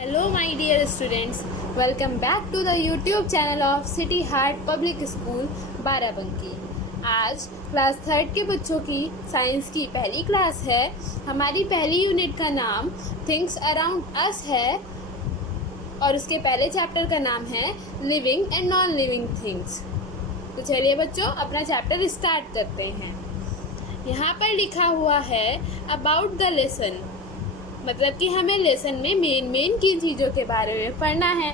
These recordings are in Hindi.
Hello my dear students, welcome back to the YouTube channel of City Heart Public School Barabanki. आज क्लास 3 के बच्चों की साइंस की पहली क्लास है। हमारी पहली यूनिट का नाम थिंग्स अराउंड अस है और उसके पहले चैप्टर का नाम है living and non living things. तो चलिए बच्चों अपना चैप्टर स्टार्ट करते हैं। यहाँ पर लिखा हुआ है अबाउट द लेसन, मतलब कि हमें लेसन में मेन की चीज़ों के बारे में पढ़ना है।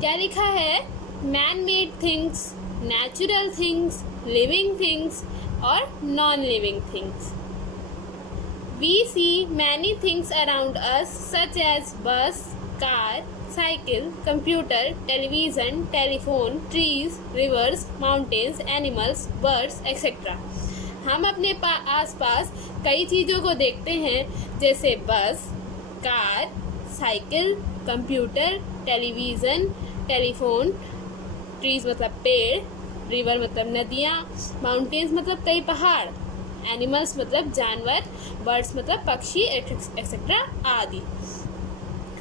क्या लिखा है? Man made things, natural things, living things और non living things. We see many things around us such as bus, car, cycle, computer, television, telephone, trees, rivers, mountains, animals, birds etcetera. हम अपने आसपास कई चीज़ों को देखते हैं जैसे बस, car, cycle, computer, television, telephone, trees मतलब पेड़, रिवर मतलब नदियाँ, माउंटेन्स मतलब कई पहाड़, एनिमल्स मतलब जानवर, बर्ड्स मतलब पक्षी एक्सेट्रा आदि।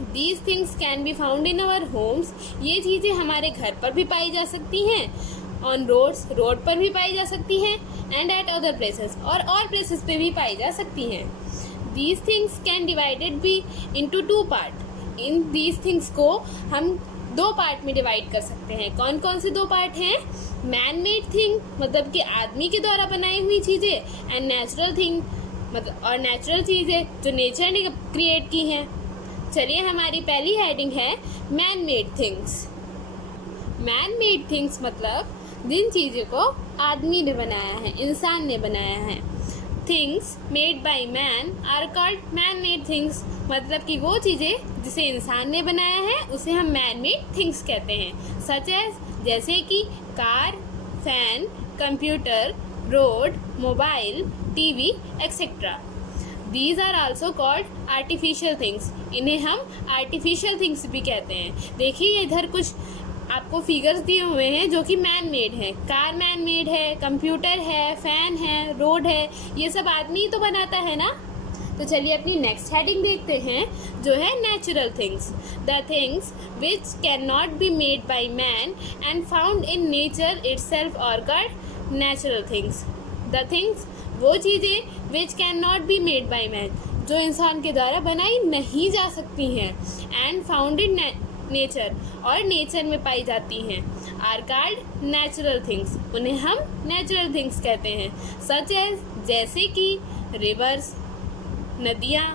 These things can be found in our homes, ये चीज़ें हमारे घर पर भी पाई जा सकती हैं, ऑन रोड्स, रोड पर भी पाई जा सकती हैं, एंड एट अदर प्लेसेस, और प्लेसेस पे भी पाई जा सकती हैं। These things can divided be into 2 part, इन दीज थिंग्स को हम 2 पार्ट में डिवाइड कर सकते हैं। कौन कौन से 2 पार्ट हैं? मैन मेड थिंग मतलब कि आदमी के द्वारा बनाई हुई चीज़ें, एंड नेचुरल थिंग मतलब और नेचुरल चीज़ें जो नेचर ने क्रिएट की हैं। चलिए हमारी पहली हेडिंग है man made things. Man made things मतलब जिन चीज़ों को आदमी ने बनाया है, इंसान ने बनाया है। Things made by man are called man made things, मतलब कि वो चीज़ें जिसे इंसान ने बनाया है उसे हम मैन मेड थिंग्स कहते हैं। सच एज जैसे कि car, fan, computer, road, mobile, TV etcetera. These are also called artificial things, इन्हें हम आर्टिफिशियल थिंग्स भी कहते हैं। देखिए इधर कुछ आपको फिगर्स दिए हुए हैं जो कि मैन मेड हैं। कार मैन मेड है, कंप्यूटर है, फैन है, रोड है, ये सब आदमी ही तो बनाता है ना। तो चलिए अपनी नेक्स्ट हेडिंग देखते हैं जो है natural things. The things which can not be made by man and found in nature itself are called natural things. The things वो चीज़ें which can not be made by man, जो इंसान के द्वारा बनाई नहीं जा सकती हैं, एंड फाउंड इन नेचर और नेचर में पाई जाती हैं, आर कॉल्ड नेचुरल थिंग्स, उन्हें हम नेचुरल थिंग्स कहते हैं। सच एज जैसे कि रिवर्स नदियाँ,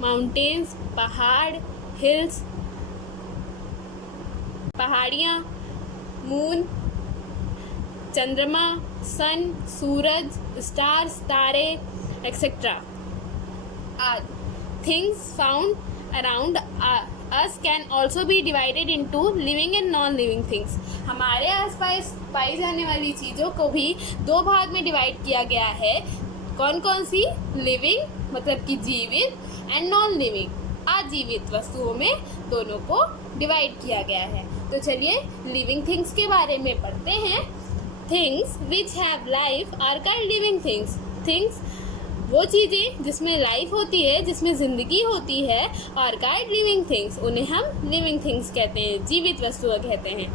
माउंटेन्स पहाड़, हिल्स पहाड़ियाँ, मून चंद्रमा, सन सूरज, स्टार्स तारे etcetera. Things found around us can also be divided into living and non-living things। हमारे आसपास पाई जाने वाली चीज़ों को भी 2 भाग में डिवाइड किया गया है। कौन कौन सी? लिविंग मतलब कि जीवित, एंड नॉन लिविंग अजीवित वस्तुओं में दोनों को डिवाइड किया गया है। तो चलिए लिविंग थिंग्स के बारे में पढ़ते हैं। Things which have life are called living things. Things वो चीज़ें जिसमें लाइफ होती है, जिसमें ज़िंदगी होती है, और कॉल्ड लिविंग थिंग्स, उन्हें हम लिविंग थिंग्स कहते हैं, जीवित वस्तुएं कहते हैं।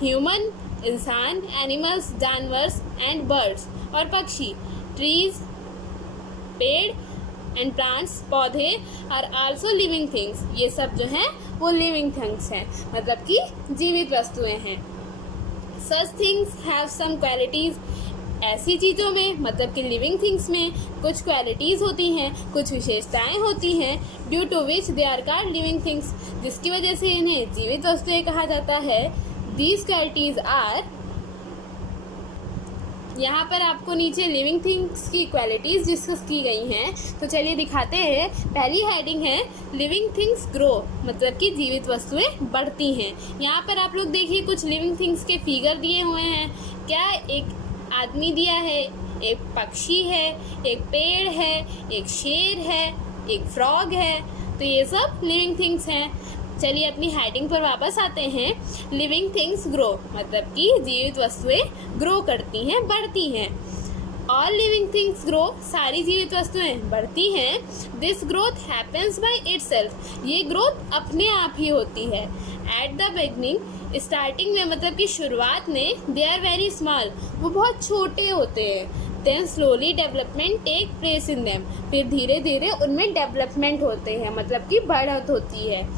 ह्यूमन इंसान, एनिमल्स जानवर्स, एंड बर्ड्स और पक्षी, ट्रीज पेड़, एंड प्लांट्स पौधे आर आल्सो लिविंग थिंग्स, ये सब जो हैं वो लिविंग थिंग्स हैं, मतलब कि जीवित वस्तुएं हैं। Such things have some qualities, ऐसी चीज़ों में मतलब कि लिविंग थिंग्स में कुछ क्वालिटीज़ होती हैं, कुछ विशेषताएं होती हैं, due to which they are called living things, जिसकी वजह से इन्हें जीवित वस्तुएं कहा जाता है। दीज क्वालिटीज़ आर, यहाँ पर आपको नीचे लिविंग थिंग्स की क्वालिटीज़ डिस्कस की गई हैं। तो चलिए दिखाते हैं। पहली हेडिंग है लिविंग थिंग्स ग्रो, मतलब कि जीवित वस्तुएं बढ़ती हैं। यहाँ पर आप लोग देखिए कुछ लिविंग थिंग्स के फिगर दिए हुए हैं। क्या एक आदमी दिया है, एक पक्षी है, एक पेड़ है, एक शेर है, एक फ्रॉग है, तो ये सब लिविंग थिंग्स हैं। चलिए अपनी हेडिंग पर वापस आते हैं। लिविंग थिंग्स ग्रो मतलब कि जीवित वस्तुएं ग्रो करती हैं, बढ़ती हैं। ऑल लिविंग थिंग्स ग्रो, सारी जीवित वस्तुएं बढ़ती हैं। This growth happens by itself, ये ग्रोथ अपने आप ही होती है। एट द बिगनिंग, स्टार्टिंग में मतलब कि शुरुआत में, दे आर वेरी स्मॉल, वो बहुत छोटे होते हैं। Then slowly development take place in them, फिर धीरे धीरे उनमें डेवलपमेंट होते हैं, मतलब कि बढ़त होती है।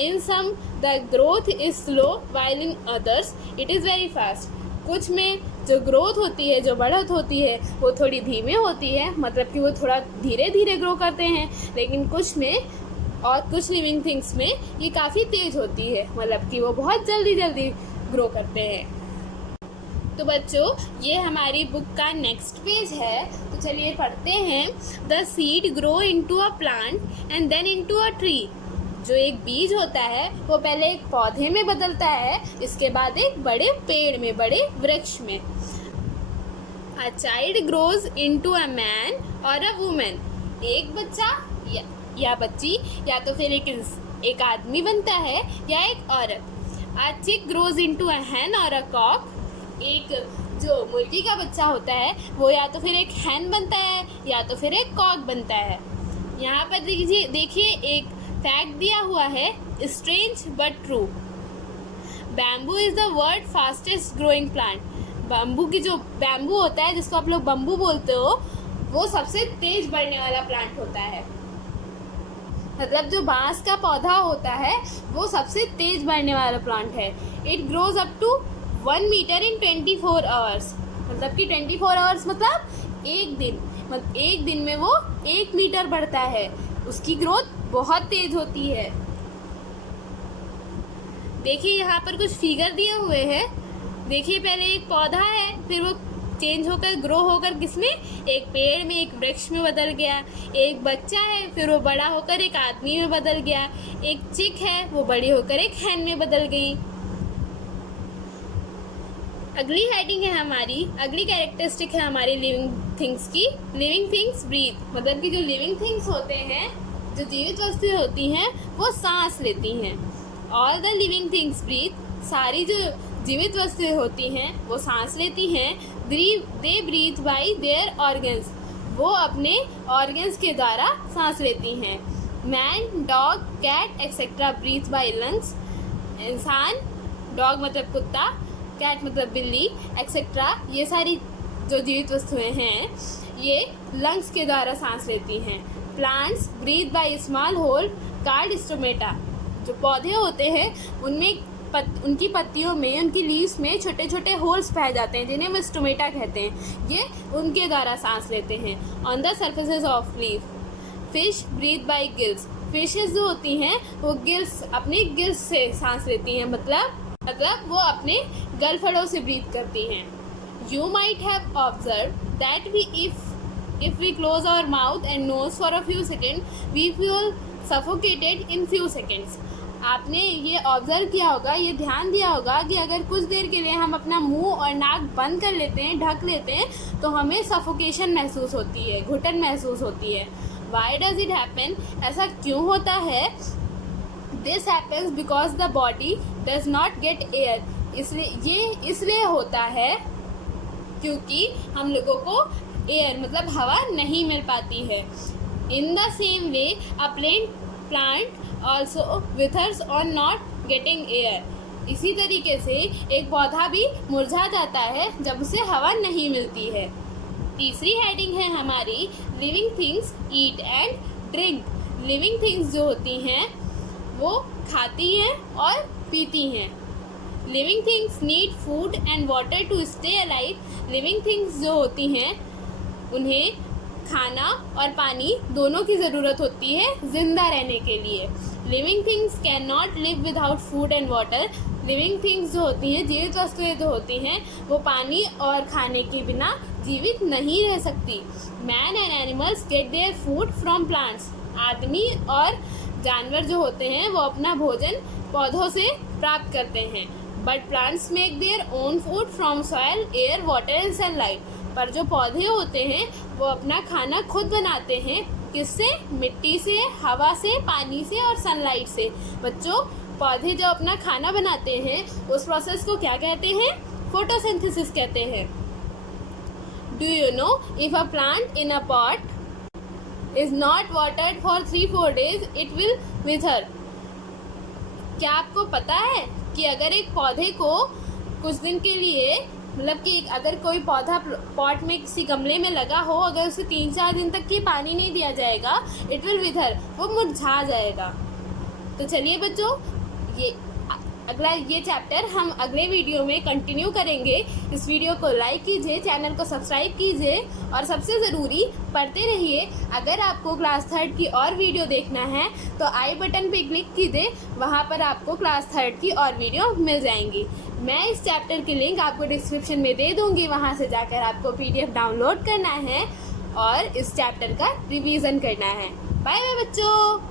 In some the growth is slow while in others it is very fast, कुछ में जो ग्रोथ होती है, जो बढ़त होती है, वो थोड़ी धीमे होती है, मतलब कि वो थोड़ा धीरे धीरे ग्रो करते हैं। लेकिन कुछ में और कुछ लिविंग थिंग्स में ये काफ़ी तेज़ होती है, मतलब कि वो बहुत जल्दी जल्दी ग्रो करते हैं। तो बच्चों, ये हमारी बुक का नेक्स्ट पेज है, तो चलिए पढ़ते हैं। The seed grow into a plant and then into a tree, जो एक बीज होता है वो पहले एक पौधे में बदलता है, इसके बाद एक बड़े पेड़ में, बड़े वृक्ष में। A child grows into a man और अ वुमेन, एक बच्चा या बच्ची या तो फिर एक आदमी बनता है या एक औरत। अ चिक ग्रोज इनटू अ हैन और अ कॉक, एक जो मुर्गी का बच्चा होता है वो या तो फिर एक हैन बनता है या तो फिर एक कॉक बनता है। यहाँ पर देखिए एक फैक्ट दिया हुआ है, strange but true. Bamboo is the world fastest growing plant, bamboo होता है जिसको आप लोग बम्बू बोलते हो, वो सबसे तेज बढ़ने वाला प्लांट होता है। मतलब जो बांस का पौधा होता है वो सबसे तेज बढ़ने वाला प्लांट है। It grows up to 1 metre in 24 hours, मतलब कि 24 आवर्स मतलब एक दिन में वो 1 मीटर बढ़ता है। उसकी ग्रोथ बहुत तेज होती है। देखिए यहाँ पर कुछ फिगर दिए हुए हैं। देखिए पहले एक पौधा है, फिर वो चेंज होकर ग्रो होकर किसमें, एक पेड़ में, एक वृक्ष में बदल गया। एक बच्चा है, फिर वो बड़ा होकर एक आदमी में बदल गया। एक चिक है, वो बड़ी होकर एक हैन में बदल गई। अगली हेडिंग है हमारी, अगली कैरेक्टरिस्टिक है हमारी लिविंग थिंग्स की। लिविंग थिंग्स ब्रीथ, मतलब कि जो लिविंग थिंग्स होते हैं, जो जीवित वस्तुएं होती हैं, वो सांस लेती हैं। All the living things breathe, सारी जो जीवित वस्तुएं होती हैं वो सांस लेती हैं। They breathe by their organs, वो अपने ऑर्गन्स के द्वारा सांस लेती हैं। Man, dog, cat etcetera breathe by lungs, इंसान, डॉग मतलब कुत्ता, कैट मतलब बिल्ली एक्सेट्रा, ये सारी जो जीवित वस्तुएं हैं ये लंग्स के द्वारा सांस लेती हैं। Plants breathe by small hole called stomata, जो पौधे होते हैं उनमें उनकी पत्तियों में, उनकी लीव्स में छोटे छोटे होल्स पाए जाते हैं जिन्हें हम स्टोमेटा कहते हैं, ये उनके द्वारा सांस लेते हैं। On the surfaces of leaf, fish breathe by gills, fishes जो होती हैं वो गिल्स, अपने गिल्स से सांस लेती हैं, मतलब वो अपने गलफड़ों से ब्रीथ करती हैं। You might have observe that if we close our mouth and nose for a few seconds, we feel suffocated in few seconds. आपने ये ऑब्जर्व किया होगा, ये ध्यान दिया होगा कि अगर कुछ देर के लिए हम अपना मुंह और नाक बंद कर लेते हैं, ढक लेते हैं, तो हमें सफोकेशन महसूस होती है, घुटन महसूस होती है। Why does it happen? ऐसा क्यों होता है? This happens because the body does not get air. इसलिए होता है क्योंकि हम लोगों को एयर मतलब हवा नहीं मिल पाती है। In the same way a plant also विथर्स on not getting air, इसी तरीके से एक पौधा भी मुरझा जाता है जब उसे हवा नहीं मिलती है। तीसरी हेडिंग है हमारी, living things eat and drink. Living things जो होती हैं वो खाती हैं और पीती हैं। Living things need food and water to stay alive. Living things जो होती हैं उन्हें खाना और पानी दोनों की ज़रूरत होती है ज़िंदा रहने के लिए। Living things can not live without food and water. Living things जो होती हैं, जीवित वस्तुएं जो होती हैं, वो पानी और खाने के बिना जीवित नहीं रह सकती। Man and animals gate their food from plants. आदमी और जानवर जो होते हैं वो अपना भोजन पौधों से प्राप्त करते हैं। But plants make their own food from soil, air, water and sunlight. पर जो पौधे होते हैं वो अपना खाना खुद बनाते हैं, किससे? मिट्टी से, हवा से, पानी से और सनलाइट से। बच्चों, पौधे जो अपना खाना बनाते हैं उस प्रोसेस को क्या कहते हैं? फोटोसिंथेसिस कहते हैं। Do you know if a plant in a pot is not watered for 3-4 days, it will wither? क्या आपको पता है कि अगर एक पौधे को कुछ दिन के लिए मतलब कि अगर कोई पौधा पॉट में किसी गमले में लगा हो, अगर उसे 3-4 दिन तक की पानी नहीं दिया जाएगा, इट विल विथर, वो मुरझा जाएगा। तो चलिए बच्चों, ये चैप्टर हम अगले वीडियो में कंटिन्यू करेंगे। इस वीडियो को लाइक कीजिए, चैनल को सब्सक्राइब कीजिए और सबसे ज़रूरी पढ़ते रहिए। अगर आपको क्लास 3 की और वीडियो देखना है तो आई बटन पे क्लिक कीजिए, वहाँ पर आपको क्लास 3 की और वीडियो मिल जाएंगी। मैं इस चैप्टर की लिंक आपको डिस्क्रिप्शन में दे दूँगी, वहाँ से जाकर आपको PDF डाउनलोड करना है और इस चैप्टर का रिवीजन करना है। बाय बाय बच्चों।